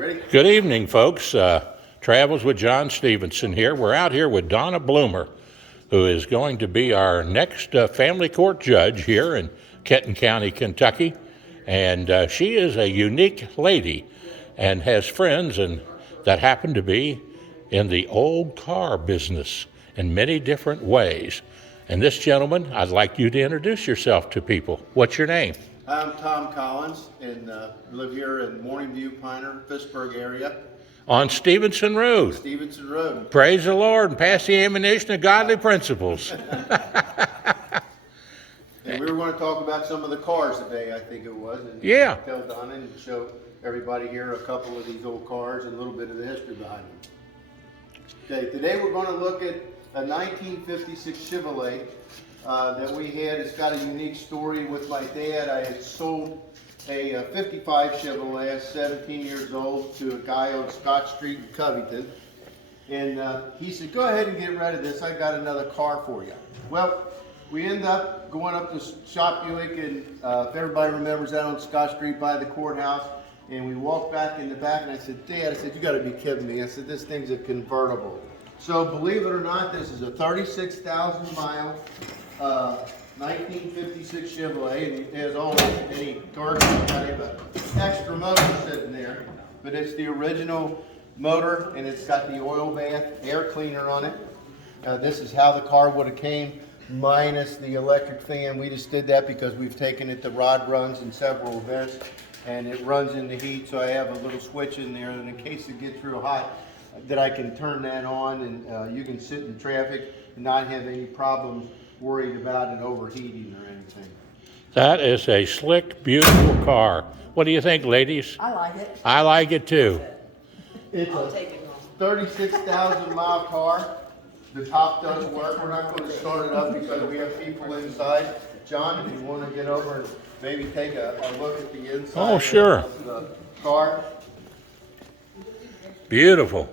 Ready? Good evening, folks. Travels with John Stephenson here. We're out here with Donna Bloemer, who is going to be our next family court judge here in Kenton County, Kentucky. And she is a unique lady and has friends that happen to be in the old car business in many different ways. And this gentleman, I'd like you to introduce yourself to people. What's your name? I'm Tom Collins and live here in Morningview, Piner, Fitchburg area. On Stevenson Road. Stevenson Road. Praise the Lord and pass the ammunition of godly principles. And we were going to talk about some of the cars today, I think it was. And Yeah. Tell Donna and show everybody here a couple of these old cars and a little bit of the history behind them. Okay, today we're going to look at a 1956 Chevrolet that we had. It's got a unique story with my dad. I had sold a 55 Chevrolet, 17 years old, to a guy on Scott Street in Covington. And he said, go ahead and get rid of this. I got another car for you. Well, we end up going up to Shop Buick, and if everybody remembers that on Scott Street by the courthouse, and we walked back in the back, and I said, Dad, I said, you got to be kidding me. I said, this thing's a convertible. So believe it or not, this is a 36,000 mile 1956 Chevrolet, and it has all any garbage. I have an extra motor sitting there, but it's the original motor, and it's got the oil bath air cleaner on it. This is how the car would have came, minus the electric fan. We just did that because we've taken it to rod runs in several events, and it runs into heat, so I have a little switch in there, and in case it gets real hot, that I can turn that on, and you can sit in traffic and not have any problems worried about it overheating or anything. That is a slick, beautiful car. What do you think, ladies? I like it. I like it too. It's a 36,000 mile car. The top does work. We're not going to start it up because we have people inside. John, if you want to get over and maybe take a look at the inside Oh, sure. of the car. Beautiful.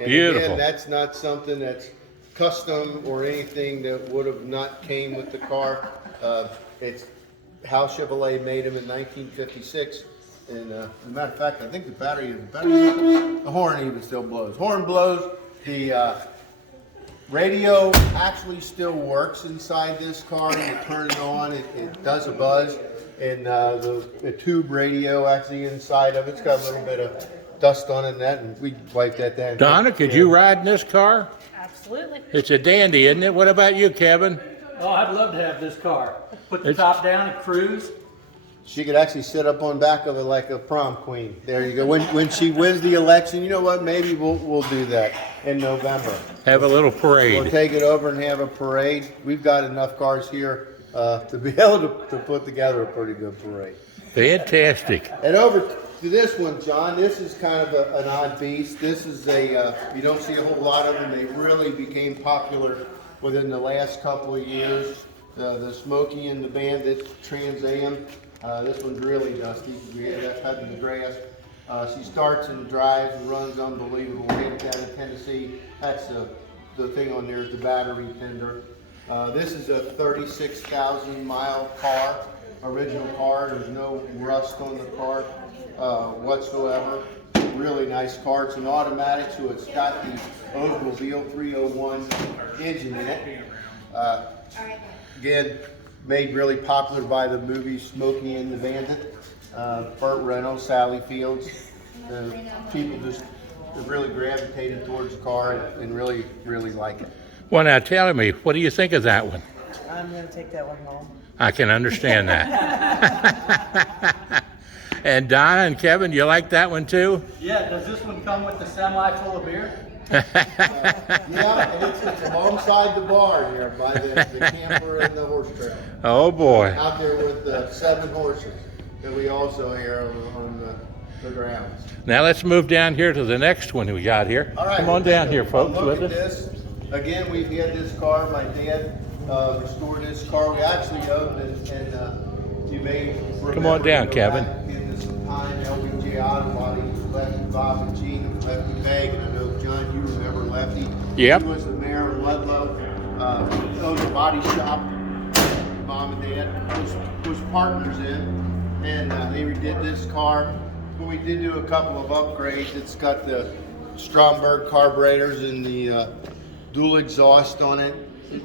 And Beautiful. again, that's not something that's custom or anything that would have not came with the car. It's how Chevrolet made them in 1956. And as a matter of fact, I think the horn even still blows. Horn blows. The radio actually still works inside this car. You turn it on, it does a buzz. And the tube radio actually inside of it's got a little bit of dust on it and that, and we wipe that down. Donna, could you ride in this car? Absolutely. It's a dandy, isn't it? What about you, Kevin? Oh, I'd love to have this car. Put the top down and cruise. She could actually sit up on back of it like a prom queen. There you go. When she wins the election, you know what? Maybe we'll do that in November. Have a little We'll parade. take it over and have a parade. We've got enough cars here to be able to put together a pretty good parade. Fantastic. And over to this one, John, this is kind of an odd beast. This is you don't see a whole lot of them. They really became popular within the last couple of years. The Smokey and the Bandit Trans Am. This one's really dusty. We had that cut in the grass. She starts and drives and runs unbelievable. We had it down in Tennessee. That's the thing on there is the battery tender. This is a 36,000 mile car, original car. There's no rust on the car whatsoever. Really nice car. It's an automatic, so it's got the Oldsmobile 301 engine in it. Again, made really popular by the movie Smokey and the Bandit. Burt Reynolds, Sally Fields. People just really gravitated towards the car and really, really like it. Well, now tell me, what do you think of that one? I'm going to take that one home. I can understand that. And Donna and Kevin, you like that one too? Yeah, does this one come with the semi full of beer? Yeah, and it's alongside the bar here by the camper and the horse trail. Oh boy. Out there with the 7 horses that we also hear on the grounds. Now let's move down here to the next one we got here. All right, Come on down here, folks, look with at us. this. Again, we've had this car. My dad restored this car. We actually owned it, and you may remember. Come on down, Kevin. In this time, LBJ Auto Body, Lefty Bob and Gene, Lefty Meg, and I know John, you remember Lefty. Yep. He was the mayor of Ludlow. Owned a body shop. Mom and Dad was partners in, and they redid this car. But we did do a couple of upgrades. It's got the Stromberg carburetors and the dual exhaust on it.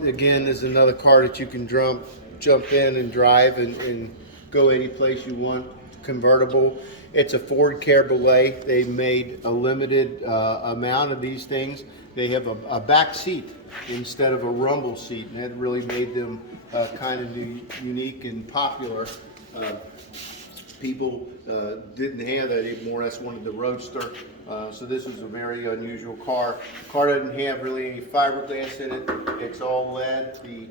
Again, there's another car that you can jump in and drive and go any place you want. Convertible. It's a Ford Cabriolet. They made a limited amount of these things. They have a back seat instead of a rumble seat, and that really made them kind of unique and popular. People didn't have that anymore. That's one of the Roadster. So this was a very unusual car. The car doesn't have really any fiberglass in it. It's all lead. The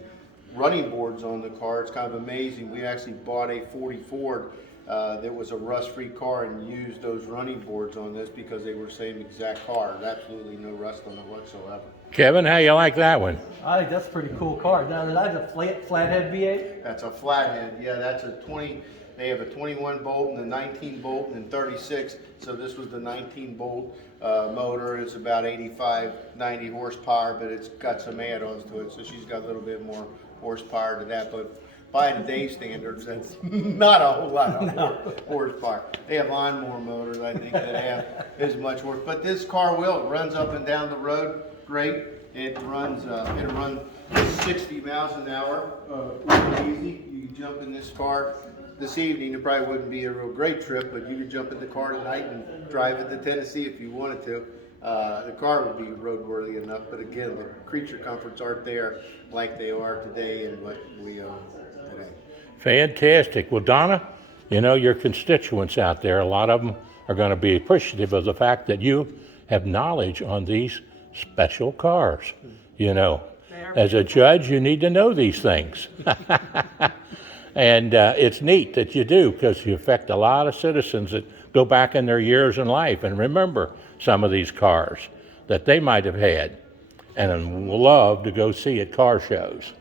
running boards on the car, it's kind of amazing. We actually bought a 40 Ford that was a rust-free car and used those running boards on this because they were the same exact car. There's absolutely no rust on it whatsoever. Kevin, how you like that one? I think that's a pretty cool car. Now, that's a flathead V8? That's a flathead. Yeah, that's a 20. They have a 21 bolt and a 19 bolt and 36. So this was the 19 bolt motor. It's about 85, 90 horsepower, but it's got some add-ons to it. So she's got a little bit more horsepower to that. But by today's standards, that's not a whole lot of horsepower. They have lawnmower motors, I think, that have as much horse. But this car will. It runs up and down the road great. It runs, it'll run 60 miles an hour really easy. You can jump in this car this evening. It probably wouldn't be a real great trip, but you could jump in the car tonight and drive it to Tennessee if you wanted to. The car would be roadworthy enough, but again, the creature comforts aren't there like they are today and what we own today. Fantastic. Well, Donna, you know, your constituents out there, a lot of them are going to be appreciative of the fact that you have knowledge on these special cars. You know, as a judge, you need to know these things. And it's neat that you do, because you affect a lot of citizens that go back in their years in life and remember some of these cars that they might have had and love to go see at car shows.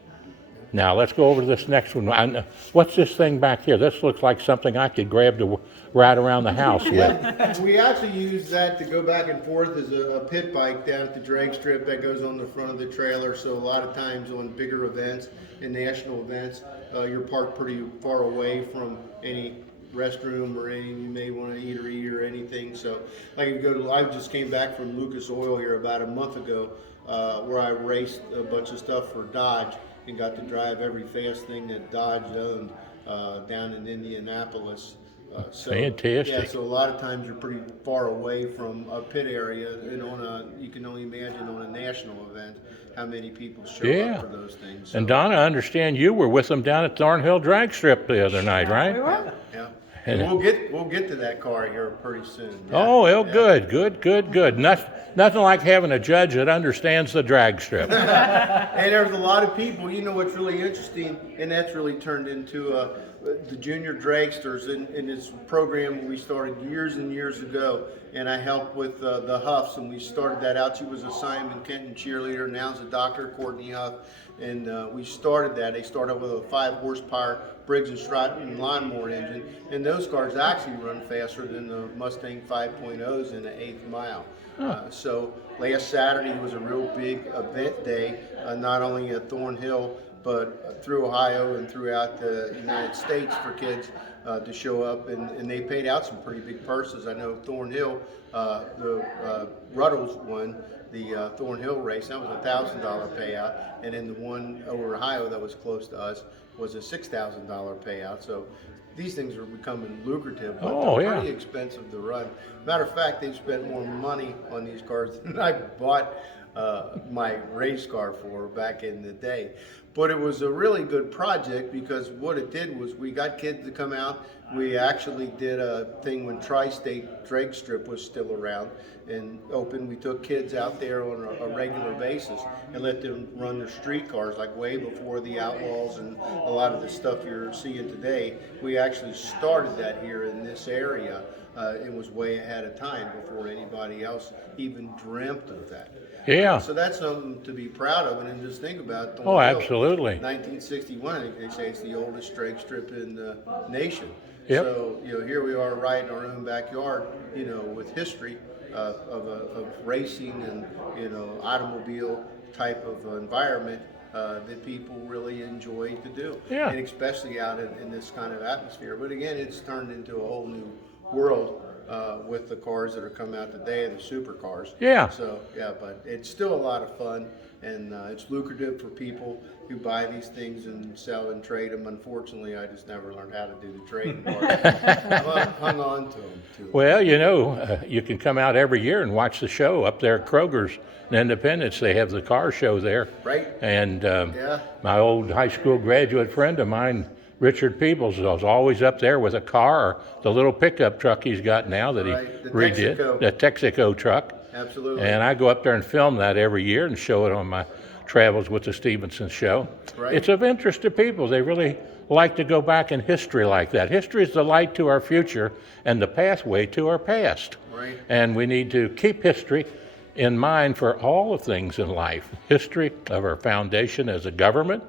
Now let's go over to this next one. What's this thing back here? This looks like something I could grab to ride around the house with. We actually use that to go back and forth as a pit bike down at the drag strip that goes on the front of the trailer. So a lot of times on bigger events and national events, you're parked pretty far away from any restroom or anything you may want to eat or anything. So like you go to, I just came back from Lucas Oil here about a month ago, where I raced a bunch of stuff for Dodge and got to drive every fast thing that Dodge owned down in Indianapolis. So, Fantastic. Yeah, so a lot of times you're pretty far away from a pit area, and you can only imagine on a national event how many people show up for those things. So, And Donna, I understand you were with them down at Thornhill Drag Strip the other night, right? We were. yeah. And we'll get to that car here pretty soon. Yeah. Oh, well, good. Nothing like having a judge that understands the drag strip. And there's a lot of people, you know what's really interesting, and that's really turned into the junior dragsters in this program we started years and years ago, and I helped with the Huffs, and we started that out. She was a Simon Kenton cheerleader, now's a doctor, Courtney Huff, and we started that. They started with a 5 horsepower Briggs & Stratton lawnmower engine, and those cars actually run faster than the Mustang 5.0s in the 8th mile. So last Saturday was a real big event day, not only at Thornhill, but through Ohio and throughout the United States for kids to show up, and they paid out some pretty big purses. I know Thornhill, the Ruddles won the Thornhill race. That was a $1,000 payout, and then the one over Ohio that was close to us was a $6,000 payout. So these things are becoming lucrative, but they're pretty expensive to run. Matter of fact, they've spent more money on these cars than I bought my race car for back in the day. But it was a really good project because what it did was we got kids to come out. We actually did a thing when Tri-State Drag Strip was still around and open. We took kids out there on a regular basis and let them run their street cars, like way before the Outlaws and a lot of the stuff you're seeing today. We actually started that here in this area. It was way ahead of time before anybody else even dreamt of that. Yeah. So that's something to be proud of, and then just think about it. Oh, absolutely. 1961, I think they say it's the oldest drag strip in the nation. Yep. So, you know, here we are right in our own backyard, you know, with history of racing and, you know, automobile type of environment that people really enjoy to do. Yeah. And especially out in this kind of atmosphere. But again, it's turned into a whole new world with the cars that are coming out today and the supercars. Yeah. So, yeah, but it's still a lot of fun, and it's lucrative for people who buy these things and sell and trade them. Unfortunately, I just never learned how to do the trading part. I hung on to them too. Well, you can come out every year and watch the show up there at Kroger's in Independence. They have the car show there. Right. And Yeah. my old high school graduate friend of mine, Richard Peebles, was always up there with a car, or the little pickup truck he's got now that he Right, the redid, Texaco. the Texaco truck. Absolutely. And I go up there and film that every year and show it on my travels with the Stephenson show. Right. It's of interest to people. They really like to go back in history like that. History is the light to our future and the pathway to our past. Right. And we need to keep history in mind for all the things in life. History of our foundation as a government,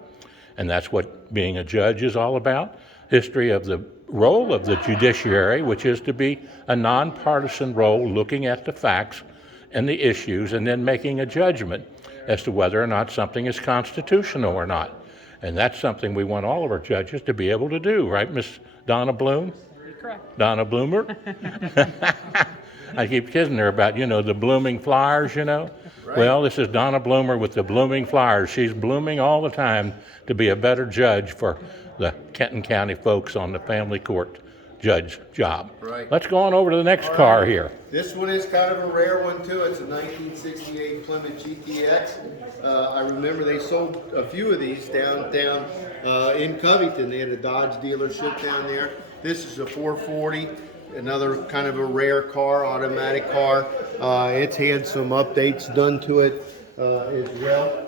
and that's what being a judge is all about. History of the role of the judiciary, which is to be a nonpartisan role looking at the facts and the issues and then making a judgment as to whether or not something is constitutional or not. And that's something we want all of our judges to be able to do, right, Miss Donna Bloom? You're correct. Donna Bloemer? I keep kidding her about, the blooming flowers, Right. Well, this is Donna Bloemer with the blooming flowers. She's blooming all the time to be a better judge for the Kenton County folks on the family court judge job. Right. Let's go on over to the next car here. This one is kind of a rare one too. It's a 1968 Plymouth GTX. I remember they sold a few of these down in Covington. They had a Dodge dealership down there. This is a 440, another kind of a rare car, automatic car. It's had some updates done to it as well.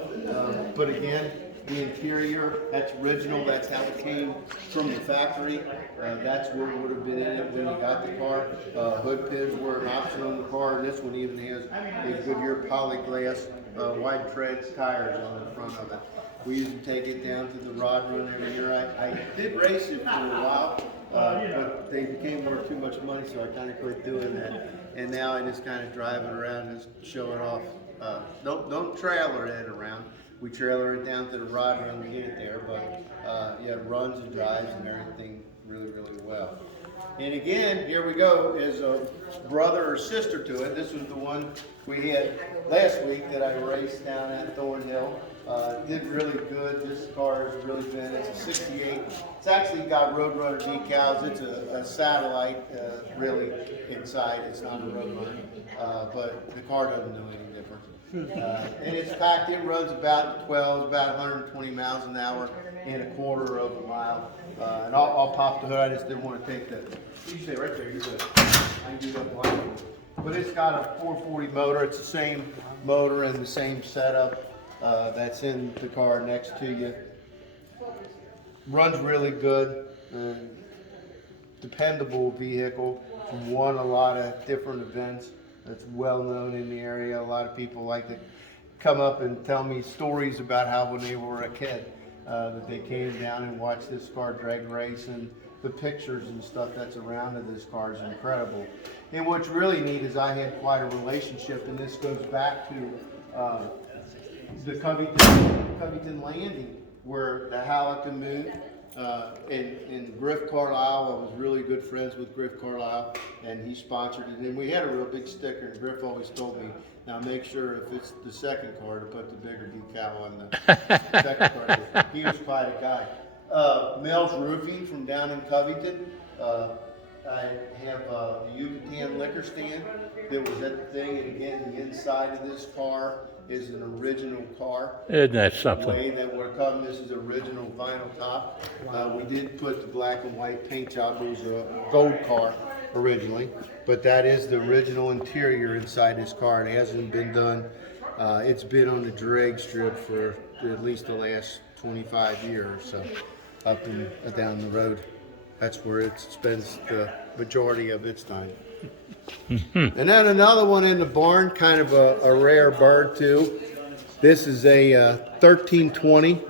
But again, the interior, that's original. That's how it came from the factory. That's what would have been in it when you got the car. Hood pins were an option on the car, and this one even has a Goodyear polyglass wide tread tires on the front of it. We used to take it down to the rod run every year. I did race it for a while, but they became worth too much money, so I kind of quit doing that. And now I just kind of drive it around and just show it off. Don't trailer it around. We trailer it down to the rod run to get it there, but yeah, it runs and drives and everything really, really well. And again, here we go, is a brother or sister to it. This was the one we had last week that I raced down at Thornhill. Did really good. This car has really been, it's a 68. It's actually got Roadrunner decals. It's a satellite really inside. It's not a Roadrunner, but the car doesn't know any different. And it's packed, it runs about 120 miles an hour in a quarter of a mile. And I'll pop the hood. I just didn't want to take the, you stay right there, you're good. I can do that blindly. But it's got a 440 motor. It's the same motor and the same setup that's in the car next to you. Runs really good. Dependable vehicle. Won a lot of different events. That's well known in the area. A lot of people like to come up and tell me stories about how when they were a kid that they came down and watched this car drag race, and the pictures and stuff that's around of this car is incredible. And what's really neat is I had quite a relationship, and this goes back to the Covington Landing, where the Hallican moved. And Griff Carlisle, I was really good friends with Griff Carlisle, and he sponsored it. And we had a real big sticker, and Griff always told me, now make sure if it's the second car to put the bigger decal on the second car. He was quite a guy. Mel's Roofing from down in Covington. I have the Yucatan liquor stand that was at the thing, and again, the inside of this car is an original car. Isn't that The something? way that would come, this is original vinyl top. We did put the black and white paint job. It was a gold car originally, but that is the original interior inside this car. It hasn't been done. It's been on the drag strip for at least the last 25 years or so, up and down the road. That's where it spends the majority of its time. And then another one in the barn, kind of a rare bird too. This is a 1320.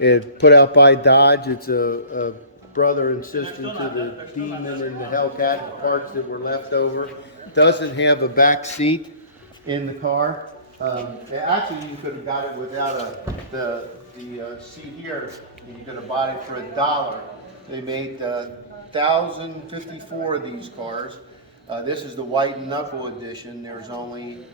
It put out by Dodge. It's a brother and sister to the Demon and the Hellcat, the parts that were left over. Doesn't have a back seat in the car. Actually, you could have got it without the seat here. You could have bought it for $1. They made 1,054 of these cars. This is the white knuckle edition. There's only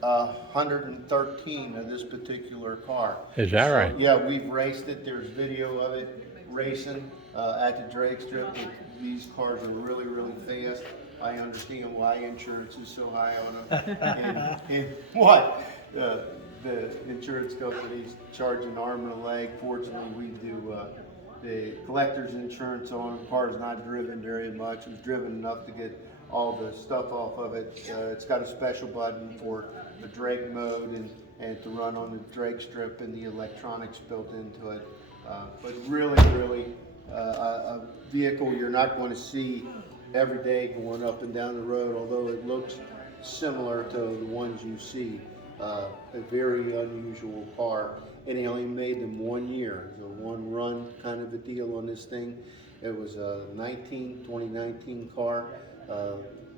113 of this particular car. Is that right? Yeah, we've raced it. There's video of it racing at the drag strip. These cars are really, really fast. I understand why insurance is so high on them. and what? The insurance companies charge an arm and a leg. Fortunately, we do the collector's insurance on them. The car is not driven very much. It was driven enough to get all the stuff off of it. It's got a special button for the drag mode and to run on the drag strip and the electronics built into it. But really, really a vehicle you're not going to see every day going up and down the road, although it looks similar to the ones you see. A very unusual car, and he only made them 1 year. It was a one run kind of a deal on this thing. It was a 2019 car.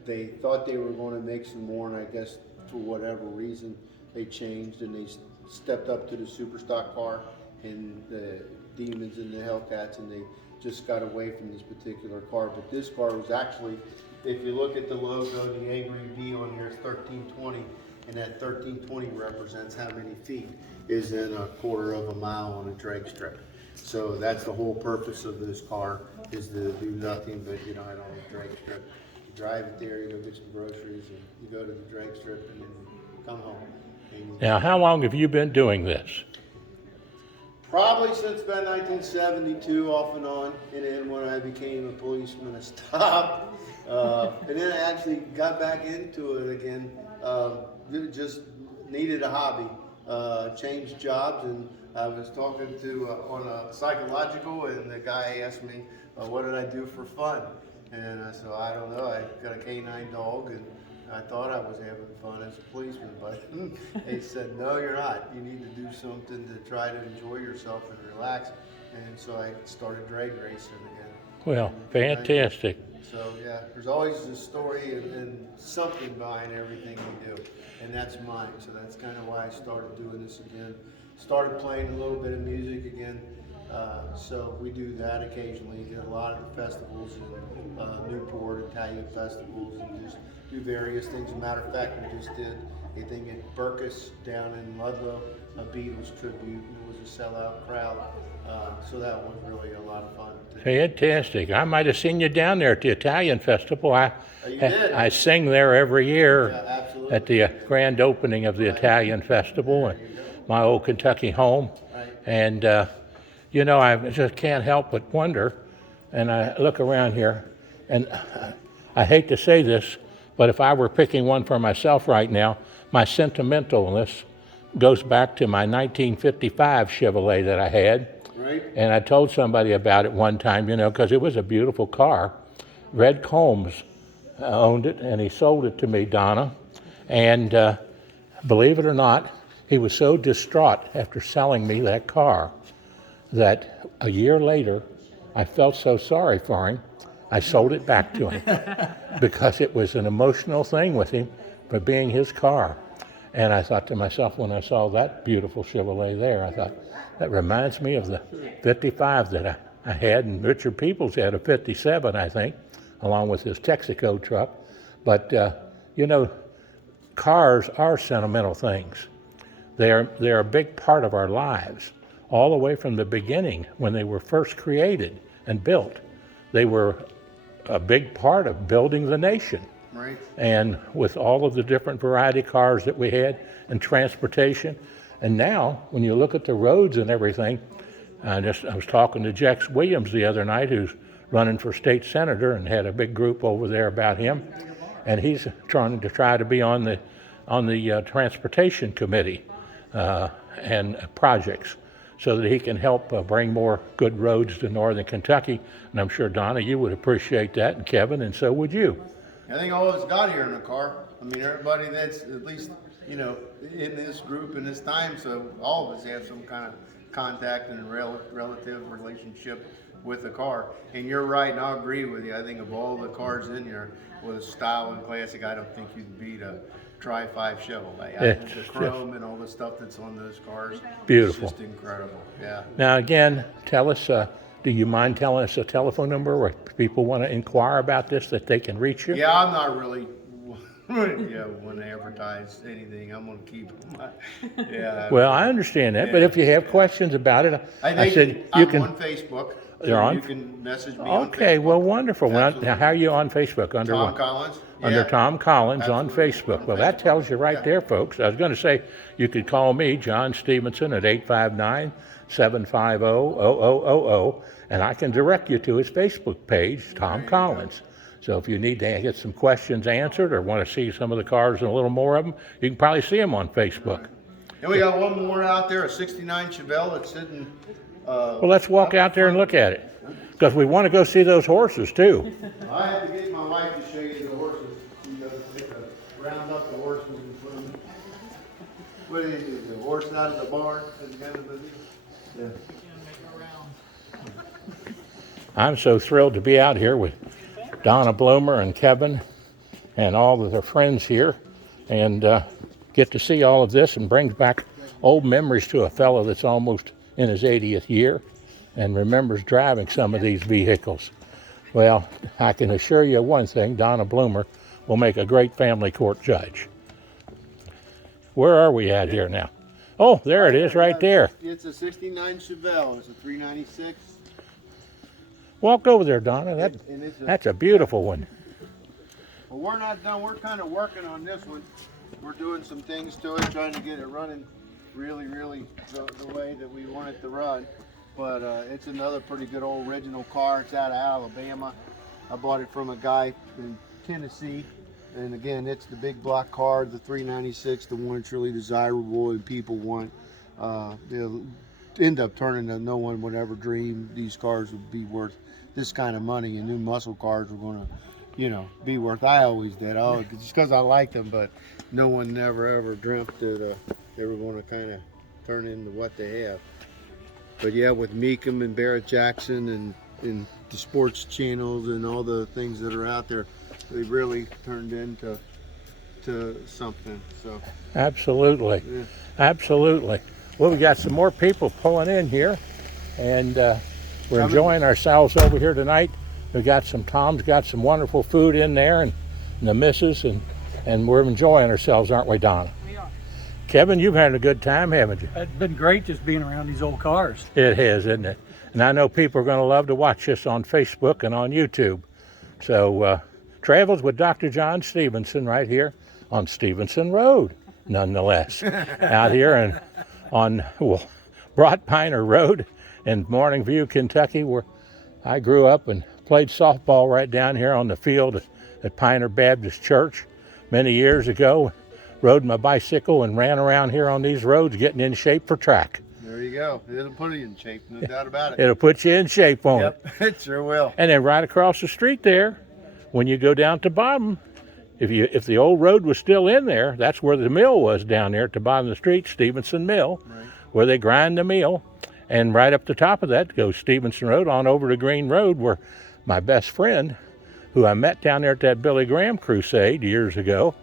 They thought they were going to make some more, and I guess for whatever reason they changed and they stepped up to the super stock car and the Demons and the Hellcats, and they just got away from this particular car. But this car was actually, if you look at the logo, the angry V on here is 1320, and that 1320 represents how many feet is in a quarter of a mile on a drag strip. So that's the whole purpose of this car, is to do nothing but, you know, on a drag strip. You drive it there, you go get some groceries, and you go to the drag strip, and then you come home. Now, how long have you been doing this? Probably since about 1972, off and on, and then when I became a policeman, I stopped, and then I actually got back into it again. Just needed a hobby, changed jobs, and I was talking to on a psychological, and the guy asked me, what did I do for fun? And I said, I don't know, I got a canine dog, and I thought I was having fun as a policeman, but they said, no, you're not. You need to do something to try to enjoy yourself and relax. And so I started drag racing again. Well, fantastic. So yeah, there's always a story and something behind everything we do, and that's mine. So that's kind of why I started doing this again. Started playing a little bit of music again. So we do that occasionally. Did a lot of the festivals in Newport, Italian festivals, and just do various things. As a matter of fact, we just did a thing at Berkus down in Ludlow, a Beatles tribute. It was a sellout crowd. So that was really a lot of fun. Fantastic. I might have seen you down there at the Italian festival. You did? I sing there every year Absolutely. at the grand opening of the Italian festival in my old Kentucky home. Right. And, you know, I just can't help but wonder, and I look around here, and I hate to say this, but if I were picking one for myself right now, my sentimentalness goes back to my 1955 Chevrolet that I had. Right. And I told somebody about it one time, you know, because it was a beautiful car. Red Combs owned it, and he sold it to me, Donna. And believe it or not, he was so distraught after selling me that car that a year later, I felt so sorry for him, I sold it back to him because it was an emotional thing with him for being his car. And I thought to myself, when I saw that beautiful Chevrolet there, I thought, that reminds me of the 55 that I had, and Richard Peoples had a 57, I think, along with his Texaco truck. But, you know, cars are sentimental things. They're a big part of our lives, all the way from the beginning when they were first created and built. They were a big part of building the nation. Right. And with all of the different variety cars that we had and transportation. And now, when you look at the roads and everything, I was talking to Jex Williams the other night, who's running for state senator, and had a big group over there about him. And he's trying to be on the transportation committee and projects, so that he can help bring more good roads to northern Kentucky. And I'm sure, Donna, you would appreciate that, and Kevin, and so would you. I think all of us got here in a car. I mean, everybody that's at least, you know, in this group in this time, so all of us have some kind of contact and relative relationship with the car. And you're right, and I'll agree with you. I think of all the cars in here with style and classic, I don't think you'd beat a Tri-5 Chevrolet. I think the chrome and all the stuff that's on those cars, beautiful. is just incredible. Yeah. Now again, tell us Do you mind telling us a telephone number where people want to inquire about this that they can reach you? Yeah, I'm not really, want to advertise anything. I'm gonna keep yeah. Well, I understand that, but if you have questions about it, I said I'm you can. on Facebook. You're on? You can message me on Okay, Facebook. well, wonderful. Now, Absolutely. how are you on Facebook? Under Tom what? Collins. Under Yeah. Tom Collins on Absolutely. Facebook. On Well, that Facebook. tells you right Yeah. there, folks. I was going to say you could call me, John Stephenson, at 859-750-0000, and I can direct you to his Facebook page, Tom Collins. So if you need to get some questions answered or want to see some of the cars and a little more of them, you can probably see them on Facebook. And we got one more out there, a '69 Chevelle that's sitting. Well, let's walk out there and look at it, because we want to go see those horses too. I have to get my wife to show you the horses. She goes to round up the horses and put them. What is it? The horse out of the barn? Is kind of yeah. I'm so thrilled to be out here with Donna Bloemer and Kevin and all of their friends here, and get to see all of this, and brings back old memories to a fellow that's almost in his 80th year and remembers driving some of these vehicles. Well, I can assure you one thing, Donna Bloemer will make a great family court judge. Where are we at here now? Oh, there it is right there. It's a '69 Chevelle. It's a 396. Walk over there, Donna. And it's That's a beautiful one. Well, we're not done. We're kind of working on this one. We're doing some things to it, trying to get it running really the way that we want it to run. But it's another pretty good old original car. It's out of Alabama. I bought it from a guy in Tennessee. And again, it's the big block car, the 396, the one that's really desirable and people want. They'll end up turning to no one would ever dream these cars would be worth this kind of money, and new muscle cars were going to, be worth. I always did. Just because I liked them, but no one never ever dreamt that they were going to kind of turn into what they have. But yeah, with Meekum and Barrett Jackson and the sports channels and all the things that are out there, they really turned into something. So Absolutely. yeah. Absolutely. Well, we got some more people pulling in here, and we're enjoying ourselves over here tonight. Tom's got some wonderful food in there, and the missus, and we're enjoying ourselves, aren't we, Donna? We are. Kevin, you've had a good time, haven't you? It's been great just being around these old cars. It has, isn't it? And I know people are going to love to watch this on Facebook and on YouTube. So, Travels with Dr. John Stephenson right here on Stevenson Road, nonetheless. Out here on Broad Piner Road in Morning View, Kentucky, where I grew up and played softball right down here on the field at Piner Baptist Church many years ago. Rode my bicycle and ran around here on these roads getting in shape for track. There you go. It'll put you in shape, no doubt about it. It'll put you in shape, won't it? Yep, it sure will. And then right across the street there, when you go down to bottom, if the old road was still in there, that's where the mill was down there at the bottom of the street, Stevenson Mill, Right. where they grind the meal. And right up the top of that goes Stevenson Road on over to Green Road, where my best friend, who I met down there at that Billy Graham crusade years ago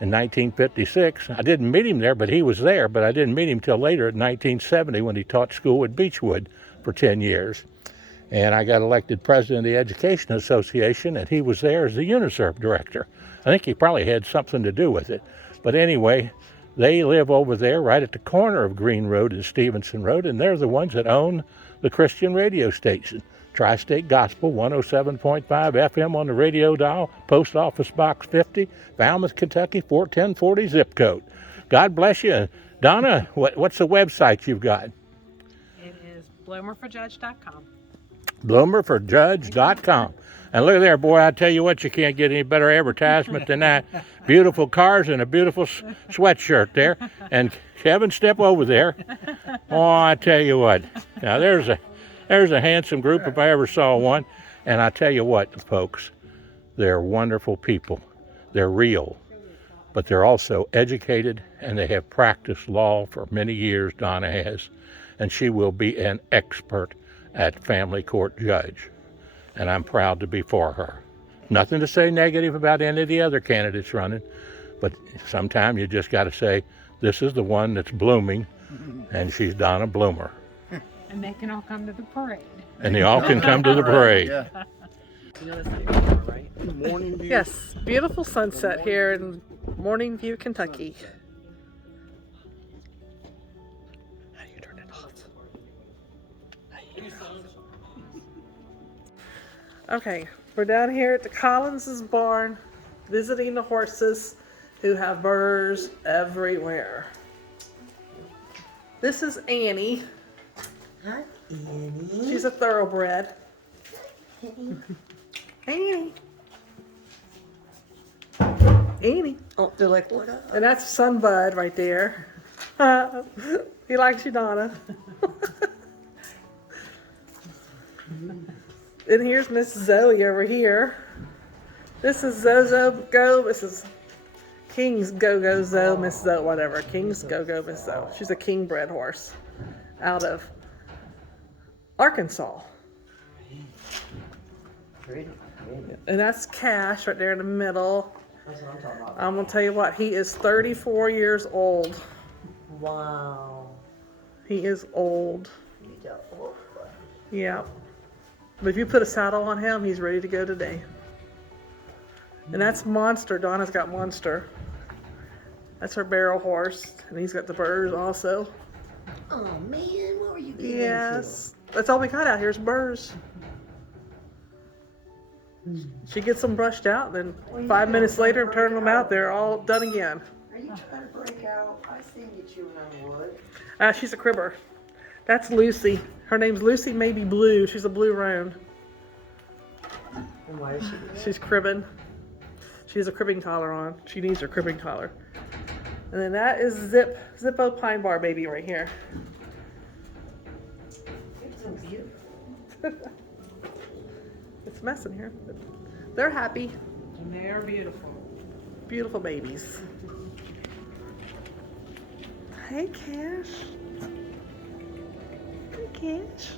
in 1956, I didn't meet him there, but he was there, but I didn't meet him till later in 1970 when he taught school at Beechwood for 10 years. And I got elected president of the Education Association, and he was there as the UNICEF director. I think he probably had something to do with it. But anyway, they live over there right at the corner of Green Road and Stevenson Road, and they're the ones that own the Christian radio station, Tri-State Gospel 107.5 FM on the radio dial, Post Office Box 50, Falmouth, Kentucky 41040 zip code. God bless you. Donna, what's the website you've got? It is bloomerforjudge.com. bloomerforjudge.com. And look there, boy, I tell you what, you can't get any better advertisement than that. Beautiful cars and a beautiful sweatshirt there. And Kevin, step over there. Oh, I tell you what. Now, there's a handsome group if I ever saw one. And I tell you what, folks, they're wonderful people. They're real. But they're also educated, and they have practiced law for many years, Donna has. And she will be an expert at family court judge. And I'm proud to be for her. Nothing to say negative about any of the other candidates running, but sometimes you just got to say, this is the one that's blooming, and she's Donna Bloemer. And they can all come to the parade. And they all can come to the parade. Yeah. Morning view. Yes, beautiful sunset here in Morning View, Kentucky. How do you turn it off? Okay, we're down here at the Collins's barn visiting the horses who have burrs everywhere. This is Annie. Hi, Annie. She's a thoroughbred. Annie. Annie. Oh, they're like, what up? And that's Sunbud right there. He likes you, Donna. And here's Miss Zoe over here. This is Zozo Go. This is King's Go-Go Zoe, Miss Zoe, whatever. King's Go-Go Miss Zoe. She's a king bred horse out of Arkansas. Pretty. And that's Cash right there in the middle. That's what I'm talking about. I'm gonna tell you what, he is 34 years old. Wow. He is old. You got old. Yeah. But if you put a saddle on him, he's ready to go today. And that's Monster. Donna's got Monster. That's her barrel horse. And he's got the burrs also. Oh man, what were you getting Yes. That's all we got out here is burrs. She gets them brushed out, then 5 minutes later, turn them out. They're all done again. into? Are you trying to break out? I seen you chewing on wood. She's a cribber. That's Lucy. Her name's Lucy Maybe Blue. She's a blue roan. And why is she doing that? She's cribbing. She has a cribbing collar on. She needs her cribbing collar. And then that is Zippo Pine Bar baby right here. It's so beautiful. It's a mess in here. But they're happy. And they are beautiful. Beautiful babies. Hey, Cash. Hey, Cash.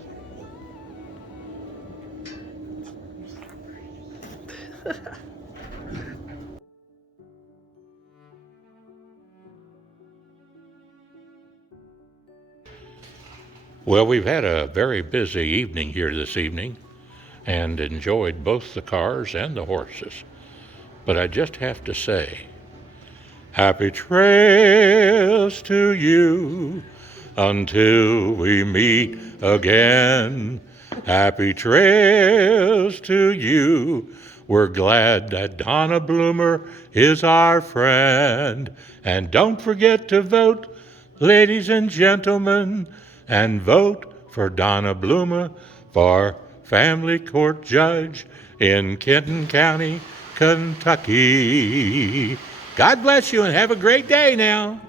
Well, we've had a very busy evening here this evening and enjoyed both the cars and the horses. But I just have to say, happy trails to you until we meet again. Happy trails to you. We're glad that Donna Bloemer is our friend. And don't forget to vote, ladies and gentlemen, and vote for Donna Bloemer for Family Court Judge in Kenton County, Kentucky. God bless you and have a great day now.